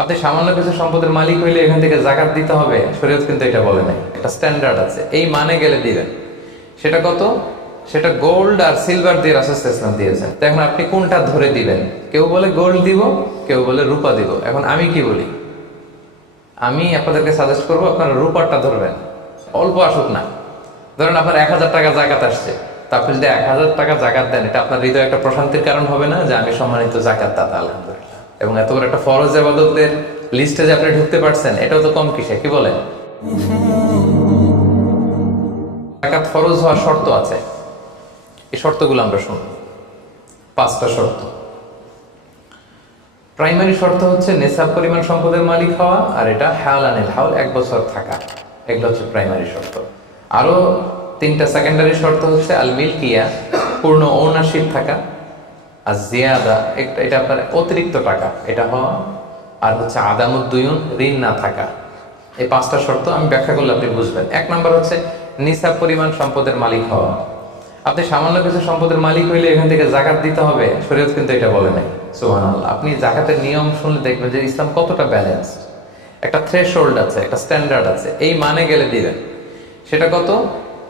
আপনি সামান্য কিছু সম্পদের মালিক হইলে এখান থেকে জাকাত দিতে হবে, শরীয়ত কিন্তু এটা বলে নাই। একটা স্ট্যান্ডার্ড আছে, এই মানে গেলে দিবেন। সেটা কত? সেটা গোল্ড আর সিলভার দিয়ে রাসূল সাল্লাল্লাহু আলাইহি ওয়াসাল্লাম দিয়েছেন। তো এখন আপনি কোনটা ধরে দিবেন? কেউ বলে গোল্ড দিব, কেউ বলে রূপা দিব। এখন আমি কি বলি? আমি আপনাদেরকে সাজেস্ট করবো আপনারা রূপারটা ধরবেন। অল্প আসুক না, ধরেন আপনার 1000 টাকা জাকাত আসছে, তা আপনি যদি 1000 টাকা জাকাত দেন, এটা আপনার হৃদয়ে একটা প্রশান্তির কারণ হবে না যে আমি সম্মানিত জাকাত দাতা আলহামদুলিল্লাহ। এবং এত বড় একটা ফরজ ইবাদতের লিস্টে যে আপনি ঢুকতে পারছেন, এটাও তো কম কিসে, কি বলেন? জাকাত ফরজ হওয়ার শর্ত আছে, এই শর্তগুলো আমরা শুনব। 5টা শর্ত। প্রাইমারি শর্ত হচ্ছে নেসাব পরিমাণ সম্পদের মালিক হওয়া, আর এটা হাওলানিল হাওল, 1 বছর থাকা। এগুলো হচ্ছে প্রাইমারি শর্ত। আরো 3টা সেকেন্ডারি শর্ত হচ্ছে আল মিলকিয়া, পূর্ণ ওনারশিপ থাকা, আর জিয়াদা, এটা আপনার অতিরিক্ত টাকা এটা হওয়া, আর হচ্ছে আদামুদ্দুয়ুন, ঋণ না থাকা। এই 5টা শর্ত আমি ব্যাখ্যা করলে আপনি বুঝবেন। 1 নম্বর হচ্ছে নিসাব পরিমাণ সম্পদের মালিক হওয়া। আপনি সামান্য কিছু সম্পদের মালিক হইলে এখান থেকে জাকাত দিতে হবে, শরীয়ত কিন্তু এটা বলে নাই। সুবহানাল্লাহ। আপনি জাকাতের নিয়ম শুনলে দেখবেন যে ইসলাম কতটা ব্যালেন্স। একটা থ্রেশহোল্ড আছে, একটা স্ট্যান্ডার্ড আছে, এই মানে গেলে দিবেন। সেটা কত?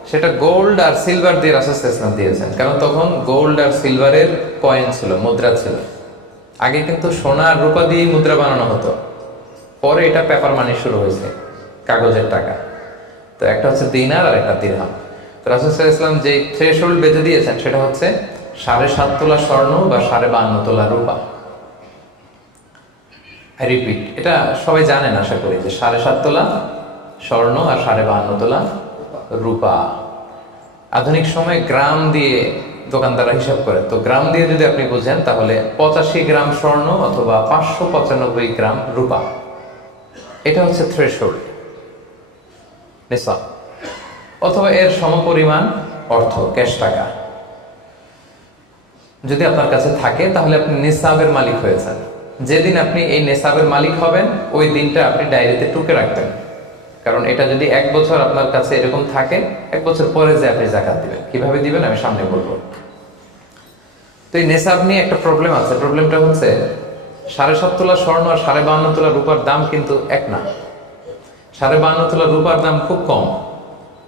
সেটা গোল্ড আর সিলভার দিয়ে রাসূল সাল্লাল্লাহু আলাইহি ওয়াসাল্লাম দিয়েছেন। কারণ তখন গোল্ড আর সিলভারের কয়েন ছিল, মুদ্রা ছিল। আগে কিন্তু সোনা আর রূপা দিয়েই মুদ্রা বানানো হতো, পরে এটা পেপার মানি শুরু হয়েছে, কাগজের টাকা। তো একটা হচ্ছে দিনার আর একটা দিরহাম। তো রাসূল সাল্লাল্লাহু আলাইহি ওয়াসাল্লাম যে থ্রেশহোল্ড বেঁধে দিয়েছেন সেটা হচ্ছে 7.5 তোলা স্বর্ণ বা 52.5 তোলা রূপা। আই রিপিট, এটা সবাই জানেন আশা করি, যে 7.5 তোলা স্বর্ণ আর 52.5 তোলা রূপা। আধুনিক সময়ে গ্রাম দিয়ে দোকানদাররা হিসাব করে, তো গ্রাম দিয়ে যদি আপনি বুঝেন তাহলে 85 গ্রাম স্বর্ণ অথবা 595 গ্রাম রূপা, এটা হচ্ছে থ্রেশহোল্ড নিসাব, অথবা এর সমপরিমাণ অর্থ, ক্যাশ টাকা যদি আপনার কাছে থাকে, তাহলে আপনি নিসাবের মালিক হয়েছেন। যেদিন আপনি এই নেসাবের মালিক হবেন, ওই দিনটা আপনি ডায়েরিতে টুকে রাখবেন। কারণ এটা যদি 1 বছর আপনার কাছে এরকম থাকে, 1 বছর পরে যে আপনি জাকাত দিবেন, কিভাবে দিবেন আমি সামনে বলবো। তো এই নেসাব নিয়ে একটা প্রবলেম আছে। প্রবলেমটা হচ্ছে 7.5 তোলা স্বর্ণ আর 52.5 তোলা রূপার দাম কিন্তু এক না। 52.5 তোলা রূপার দাম খুব কম,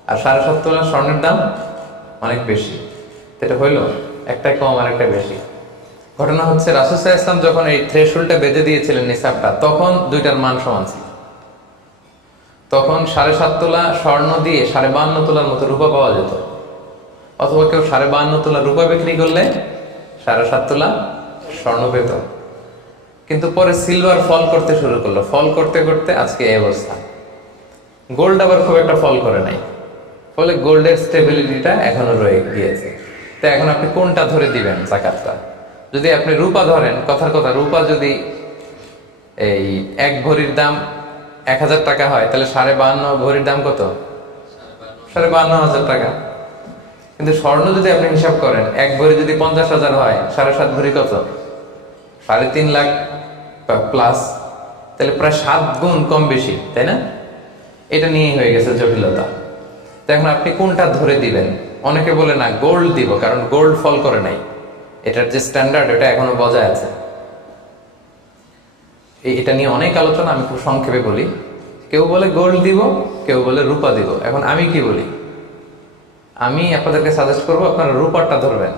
আর 7.5 তোলা স্বর্ণের দাম অনেক বেশি। এটা হইল একটাই কম আর একটা বেশি। ঘটনা হচ্ছে রাসূল সাল্লাল্লাহু আলাইহি ওয়াসাল্লাম যখন এই থ্রেশহোল্ডটা বেঁধে দিয়েছিলেন নিসাবটা, তখন দুইটার মান সমান ছিল। তখন 7.5 তোলা স্বর্ণ দিয়ে 52.5 তোলার মতো রূপা পাওয়া যেত, অথবা কেউ 52.5 তোলা রূপা বিক্রি করলে 7.5 তোলা স্বর্ণ পেত। কিন্তু পরে সিলভার ফল করতে শুরু করলো, ফল করতে করতে আজকে এই অবস্থা। গোল্ড আবার খুব একটা ফল করে নাই, ফলে গোল্ডের স্টেবিলিটিটা এখনো রয়ে গিয়েছে। তো এখন আপনি কোনটা ধরে দিবেন জাকাতটা? যদি আপনি রূপা ধরেন, কথার কথা, রূপা যদি এই 1 ভরির দাম 1000 টাকা হয়, তাহলে 52.5 ভরির দাম কত? 52,500 টাকা। কিন্তু স্বর্ণ যদি আপনি হিসাব করেন, 1 ভরি যদি 50,000 হয়, 7.5 ভরি কত? 3.5 লাখ প্লাস, তাহলে প্রায় 7 গুণ কম বেশি, তাই না? এটা নিয়ে হয়ে গেছে জটিলতা। তো এখন আপনি কোনটা ধরে দিবেন? অনেকে বলে না গোল্ড দিব, কারণ গোল্ড ফল করে নাই, এটার যে স্ট্যান্ডার্ড এটা এখনো বজায় আছে। এটা নিয়ে অনেক আলোচনা, আমি খুব সংক্ষেপে বলি। কেউ বলে গোল্ড দিব, কেউ বলে রূপা দিব। এখন আমি কি বলি? আমি আপনাদেরকে সাজেস্ট করবো আপনারা রূপারটা ধরবেন।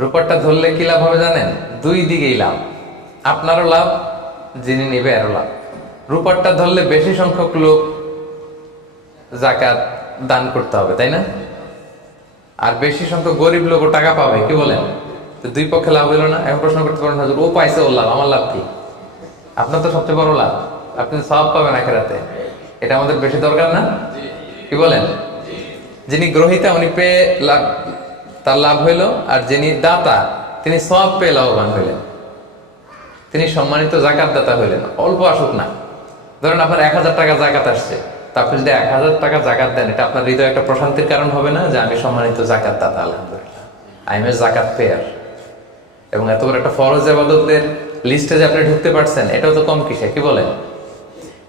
রূপারটা ধরলে কি লাভ হবে জানেন? 2 দিকেই লাভ, আপনারও লাভ, যিনি নিবে আরো লাভ। রূপারটা ধরলে বেশি সংখ্যক লোক জাকাত দান করতে হবে, তাই না? আর বেশি সংখ্যক গরিব লোকও টাকা পাবে, কি বলেন? তো 2 পক্ষে লাভ হইল না। এখন প্রশ্ন করতে পারেন, হুজুর ও পাইছে ওর লাভ, আমার লাভ কি? আপনার তো সবচেয়ে বড় লাভ, আপনি সওয়াব পাবেন আখিরাতে। এটা আমাদের বেশি দরকার না, কি বলেন? যিনি গ্রহীতা উনি পেয়ে লাভ, তার লাভ হইল, আর যিনি দাতা তিনি সওয়াব পেয়ে লাভবান হইলেন, তিনি সম্মানিত জাকাত দাতা হইলেন। অল্প আসুক না, ধরেন আপনার 1000 টাকা জাকাত আসছে, তা আপনি যদি 1000 টাকা জাকাত দেন, এটা আপনার হৃদয়ে একটা প্রশান্তির কারণ হবে না যে আমি সম্মানিত জাকাত দাতা আলহামদুলিল্লাহ, আই এম এ জাকাত পেয়ার। এবং এত বড় একটা ফরজ ইবাদতের লিস্টে যে আপনি ঢুকতে পারছেন, এটাও তো কম কিসে, কি বলেন?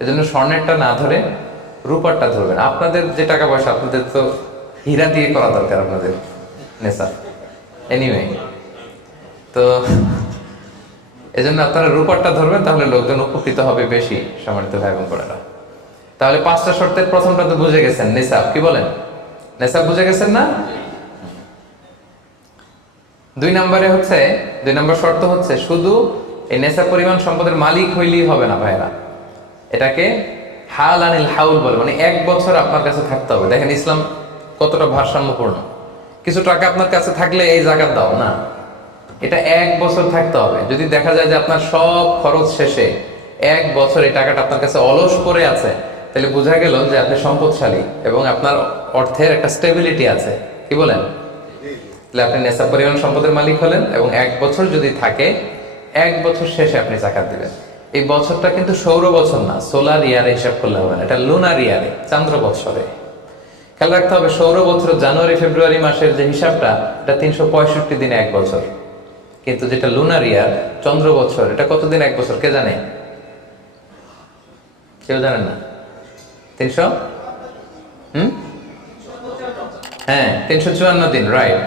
এজন্য স্বর্ণেরটা না ধরে রূপারটা ধরবেন। আপনাদের যে টাকা পয়সা, আপনাদের তো হীরা দিয়ে করা দরকার আপনাদের নেশা। এনিওয়ে, তো এজন্য আপনারা রূপারটা ধরবেন, তাহলে লোকজন উপকৃত হবে বেশি, সম্মানিত ভাই বোন বোনেরা। তাহলে 5টা শর্তের প্রথমটা তো বুঝে গেছেন, নিসাব। কি বলেন? নিসাব বুঝে গেছেন না? 2 নম্বর শর্ত হচ্ছে শুধু এই নেশা পরিমাণ সম্পদের মালিক হইলেই হবে না ভাইরা, এটাকে হাল আনিল হাউল বলে, মানে 1 বছর আপনার কাছে থাকতে হবে। দেখেন ইসলাম কতটা ভারসাম্যপূর্ণ। কিছু টাকা আপনার কাছে থাকলে এই জাকাত দাও না, এটা 1 বছর থাকতে হবে। যদি দেখা যায় যে আপনার সব খরচ শেষে 1 বছর এই টাকাটা আপনার কাছে অলস পড়ে আছে, তাহলে বোঝা গেল যে আপনি সম্পদশালী এবং আপনার অর্থের একটা স্টেবিলিটি আছে। কি বলেন? তাহলে আপনি নেশা পরিমাণ সম্পদের মালিক হলেন, এবং 1 বছর যদি থাকে, 1 বছর শেষে আপনি জাকাত দিবেন। এই বছরটা কিন্তু সৌর বছর না, সোলার ইয়ারে হিসাব করলে হবে না, এটা লুনার ইয়ারে, চান্দ্র বছরে। খেয়াল রাখতে হবে, সৌর বছর জানুয়ারি ফেব্রুয়ারি মাসের যে হিসাবটা, এটা 365 দিনে 1 বছর। কিন্তু যেটা লুনার ইয়ার, চন্দ্র বছর, এটা কতদিন 1 বছর কে জানে? কেউ জানেন না? 300 হ্যাঁ 354 দিন, রাইট।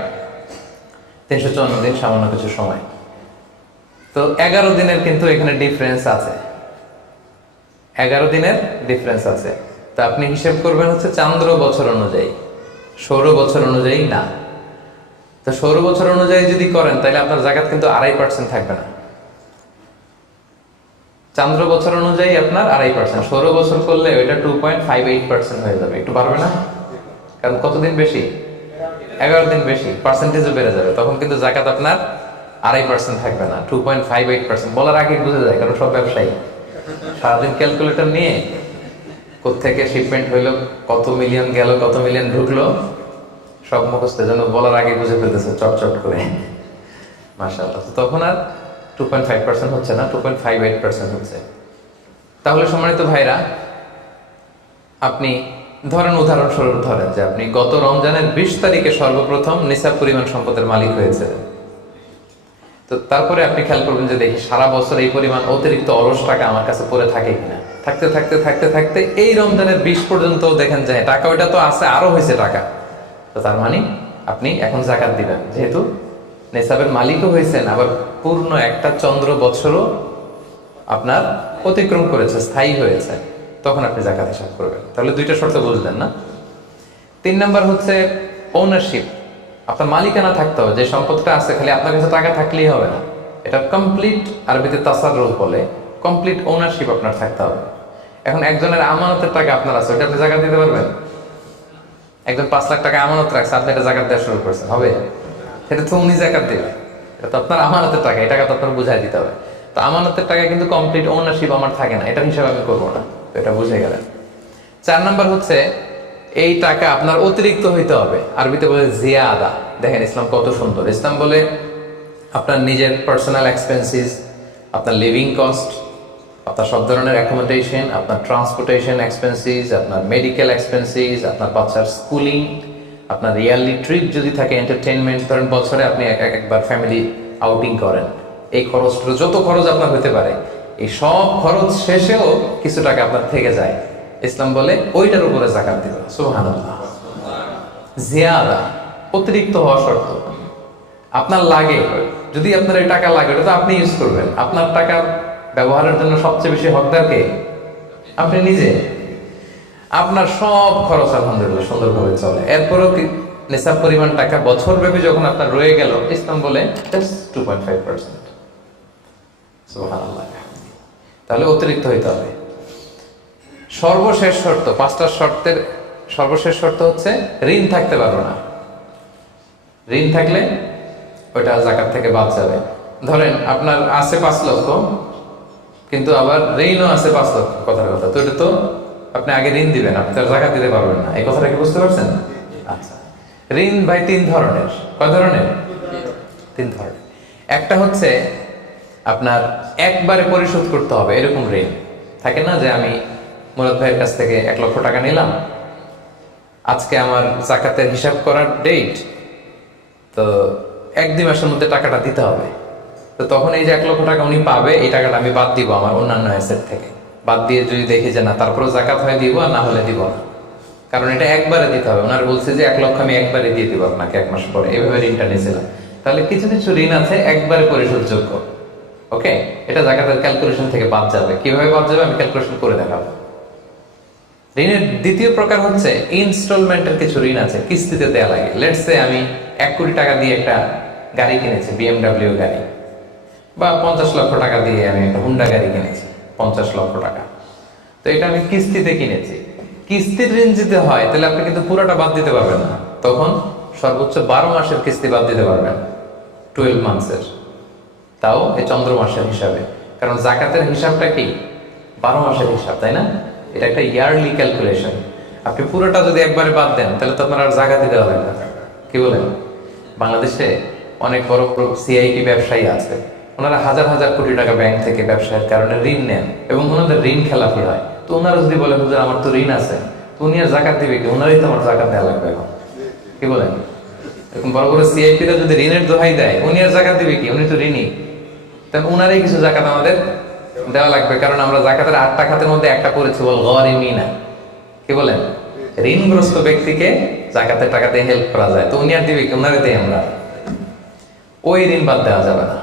354 দিন, সামান্য কিছু সময়। তো 11 দিনের কিন্তু এখানে ডিফারেন্স আছে, 11 দিনের ডিফারেন্স আছে। তো আপনি হিসেব করবেন হচ্ছে চান্দ্র বছর অনুযায়ী, সৌর বছর অনুযায়ী না। তো সৌর বছর অনুযায়ী যদি করেন, তাহলে আপনার জাকাত কিন্তু 2.5% থাকবে না। চান্দ্র বছর অনুযায়ী আপনার 2.5%, সৌর বছর করলে ওইটা 2.58% হয়ে যাবে। একটু বাড়বে না? কারণ কতদিন বেশি? 11 দিন বেশি, পার্সেন্টেজও বেড়ে যাবে। তখন কিন্তু জাকাত আপনার 2.5% থাকবে না, 2.58%। বলার আগে বুঝে যায়, কারণ সব ব্যবসায়ী সারাদিন ক্যালকুলেটর নিয়ে কোত্থেকে শিপমেন্ট হইলো, কত মিলিয়ন গেল, কত মিলিয়ন ঢুকলো, সব মুখস্থ, যেন বলার আগে বুঝে ফেলতেছে চটচট করে, মাশাআল্লাহ। তখন আর 2.5% হচ্ছে না, 2.58% হচ্ছে। তাহলে সম্মানিত ভাইরা, আপনি ধরেন, উদাহরণস্বরূপ ধরেন যে আপনি গত রমজানের 20 তারিখে সর্বপ্রথম নিসাব পরিমাণ সম্পদের মালিক হয়েছে। তো তারপরে আপনি খেয়াল করবেন যে দেখি সারা বছর এই পরিমাণ অতিরিক্ত অলস টাকা আমার কাছে পড়ে থাকে কিনা। থাকতে থাকতে থাকতে থাকতে এই রমজানের 20 পর্যন্ত দেখেন যে টাকা ওইটা তো আছে, আরো হয়েছে টাকা। তো তার মানে আপনি এখন জাকাত দিবেন, যেহেতু নেসাবের মালিকও হয়েছেন, আবার পূর্ণ একটা চন্দ্র বছরও আপনার অতিক্রম করেছে, স্থায়ী হয়েছে, তখন আপনি জাকাত হিসাব করবেন। তাহলে 2টা শর্ত বুঝলেন না? 3 নাম্বার হচ্ছে ওনারশিপ। আপনার মালিকানা থাকতে হবে, যে সম্পদটা আছে খালি আপনার কাছে টাকা থাকলেই হবে না, এটা কমপ্লিট, আরবিতে তাসাররুফ বলে, কমপ্লিট ওনারশিপ আপনার থাকতে হবে। এখন একজনের আমানতের টাকা আপনার আছে, ওটা আপনি জাকাত দিতে পারবেন? একজন 5 লাখ টাকা আমানত রাখছে, আপনি এটা জাকাত দেওয়া শুরু করছেন, হবে? সেটা তো উনি জাকাত দেবে, এটা তো আপনার আমানতের টাকা, এই টাকা তো আপনার বুঝাই দিতে হবে। তো আমানতের টাকা কিন্তু কমপ্লিট ওনারশিপ আমার থাকে না, এটার হিসাব আমি করবো না। তো এটা বুঝে গেলেন। 4 নাম্বার হচ্ছে এই টাকা আপনার অতিরিক্ত হইতে হবে, আরবিতে বলে জিয়াদা। দেখেন ইসলাম কত সুন্দর। ইসলাম বলে আপনার নিজের পার্সোনাল এক্সপেন্সিস, আপনার লিভিং কস্ট, আপনার সব ধরনের অ্যাকোমোডেশন, আপনার ট্রান্সপোর্টেশন এক্সপেন্সিস, আপনার মেডিকেল এক্সপেন্সিস, আপনার বাচ্চার স্কুলিং, আপনার ইয়ারলি ট্রিপ যদি থাকে, এন্টারটেনমেন্ট, ধরেন বছরে আপনি একবার ফ্যামিলি আউটিং করেন, এই খরচটা, যত খরচ আপনার হতে পারে, এই সব খরচ শেষেও কিছু টাকা আপনার থেকে যায়, ইসলাম বলে ওইটার উপরে জাকাত দিবেন। সুবহানাল্লাহ। জিয়াদা, অতিরিক্ত হওয়া শর্ত। আপনার লাগে, যদি আপনার এই টাকা লাগে, ওটা তো আপনি ইউজ করবেন। আপনার টাকা ব্যবহারের জন্য সবচেয়ে বেশি হকদার কে? আপনি নিজে। আপনার সব খরচ আলহামদুলিল্লাহ সুন্দরভাবে চলে, এরপরও নিসাব পরিমাণ টাকা বছর ব্যাপী যখন আপনার রয়ে গেল, ইসলাম বলে জাস্ট 2.5%। সুবহানাল্লাহ। তাহলে অতিরিক্ত হইতে হবে। সর্বশেষ শর্ত, 5টা শর্তের সর্বশেষ শর্ত হচ্ছে ঋণ থাকতে পারবে না। ঋণ থাকলে ওইটা জাকাত থেকে বাদ যাবে। ধরেন আপনার আছে 5 লক্ষ, কিন্তু আবার ঋণও আছে 5 লক্ষ, কথার কথা, তো এটা তো আপনি আগে ঋণ দিবেন, আপনি তার জাকাত দিতে পারবেন না। এই কথাটা কি বুঝতে পারছেন? আচ্ছা, ঋণ ভাই 3 ধরনের। কয় ধরনের? 3 ধরনের। একটা হচ্ছে আপনার একবারে পরিশোধ করতে হবে, এরকম ঋণ থাকে না, যে আমি মুরাদ ভাইয়ের কাছ থেকে 1 লক্ষ টাকা নিলাম, আজকে আমার জাকাতের হিসাব করার ডেট, তো 1-2 মাসের মধ্যে টাকাটা দিতে হবে। তো তখন এই যে 1 লক্ষ টাকা উনি পাবে, এই টাকাটা আমি বাদ দিব আমার অন্যান্য অ্যাসেট থেকে। বাদ দিয়ে যদি দেখি যে না, তারপরেও জাকাত হয় দিব, আর না হলে দিব না, কারণ এটা একবারে দিতে হবে। ওনার বলছে যে 1 লক্ষ আমি একবারে দিয়ে দিব আপনাকে 1 মাস পরে, এভাবে ঋণটা নিয়েছিলাম। তাহলে কিছু কিছু ঋণ আছে একবারে পরিশোধযোগ্য, ওকে, এটা জাকাতের ক্যালকুলেশন থেকে বাদ যাবে। কিভাবে বাদ যাবে আমি ক্যালকুলেশন করে দেখাবো। ঋণের দ্বিতীয় প্রকার হচ্ছে ইনস্টলমেন্টের কিছু ঋণ আছে, কিস্তিতে দেয়া লাগে। লেটস সে আমি 1 কোটি টাকা দিয়ে একটা গাড়ি কিনেছি, BMW গাড়ি, বা 50 লক্ষ টাকা দিয়ে আমি একটা হুন্ডা গাড়ি কিনেছি 50 লক্ষ টাকা। তো এটা আমি কিস্তিতে কিনেছি। কিস্তির ঋণ যদি হয় তাহলে আপনি কিন্তু পুরোটা বাদ দিতে পারবেন না, তখন সর্বোচ্চ 12 মাসের কিস্তি বাদ দিতে পারবেন, 12 মান্থসের, তাও এই চন্দ্র মাসের হিসাবে। কারণ জাকাতের হিসাবটা কি 12 মাসের হিসাব, তাই না? এটা একটা ইয়ারলি ক্যালকুলেশন। আপনি পুরোটা যদি একবারে বাদ দেন তাহলে তো আপনার আর জাকাতই দেওয়া লাগবে না। কি বলেন? বাংলাদেশে অনেক বড় বড় সিআইটি ব্যবসায়ী আছে, ওনারা হাজার হাজার কোটি টাকা ব্যাংক থেকে ব্যবসায়ের কারণে ঋণ নেন এবং ওনাদের ঋণ খেলাপি হয়। তো ওনারা যদি বলেন হুজুর আমার তো ঋণ আছে, তো উনি আর জাকাত দিবে কি? ওনারই তো আমার জাকাত দেওয়া লাগবে এখন। কি বলেন? এরকম বড় বড় সিআইপিরা যদি ঋণের দোহাই দেয়, উনি আর জাকাত দিবে কি? উনি তো ঋণী। তাহলে উনারই কিছু জাকাত আমাদের দেওয়া লাগবে, কারণ আমরা জাকাতের 8টা খাতের মধ্যে একটা পড়েছি, বল গরিমিনা। কি বলেন? ঋণগ্রস্ত ব্যক্তিকে জাকাতের টাকা দিয়ে হেল্প করা যায়, তো উনি আর দিবে কি? উনারে দেই আমরা। ওই ঋণ বাদ দেওয়া যাবে না।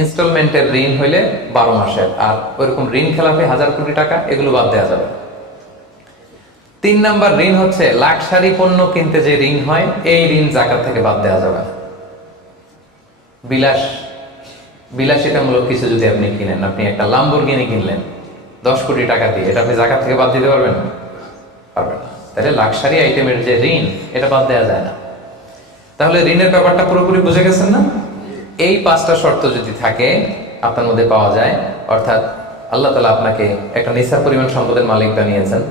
ইনস্টলমেন্টের ঋণ হইলে 12 মাসের, আর ওইরকম ঋণ খেলাপি 1000 কোটি টাকা, এগুলো বাদ দেওয়া যাবে। 3 নাম্বার ঋণ হচ্ছে লাক্সারি পণ্য কিনতে যে ঋণ হয়, এই ঋণ জাকাত থেকে বাদ দেওয়া যাবে না। বিলাসিতামূলক কিছু যদি আপনি কিনেন, আপনি একটা লাম্বরগিনি কিনলেন 10 কোটি টাকা দিয়ে, এটা আপনি জাকাত থেকে বাদ দিতে পারবেন? পারবেন না। তাহলে লাক্সারি আইটেমের যে ঋণ, এটা বাদ দেওয়া যায় না। তাহলে ঋণের ব্যাপারটা পুরোপুরি বুঝে গেছেন না? এই 5টা শর্ত যদি থাকে আপনার মধ্যে পাওয়া যায়, অর্থাৎ আল্লাহ তাআলা আপনাকে একটা নিসাব পরিমাণ সম্পদের মালিক বানিয়েছেন,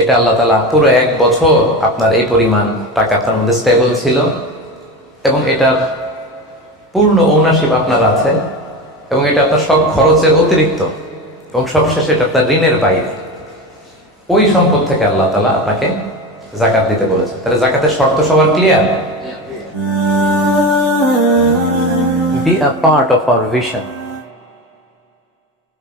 এটা আল্লাহ তাআলা পুরো 1 বছর আপনার এই পরিমাণ টাকা আপনার মধ্যে স্টেবল ছিল, এবং এটার পূর্ণ ওনারশিপ আপনার আছে, এবং এটা আপনার সব খরচের অতিরিক্ত, এবং সবশেষে এটা আপনার ঋণের বাইরে, ওই সম্পদ থেকে আল্লাহ তাআলা আপনাকে জাকাত দিতে বলেছেন। তাহলে জাকাতের শর্ত সবার clear? Be a part of our vision.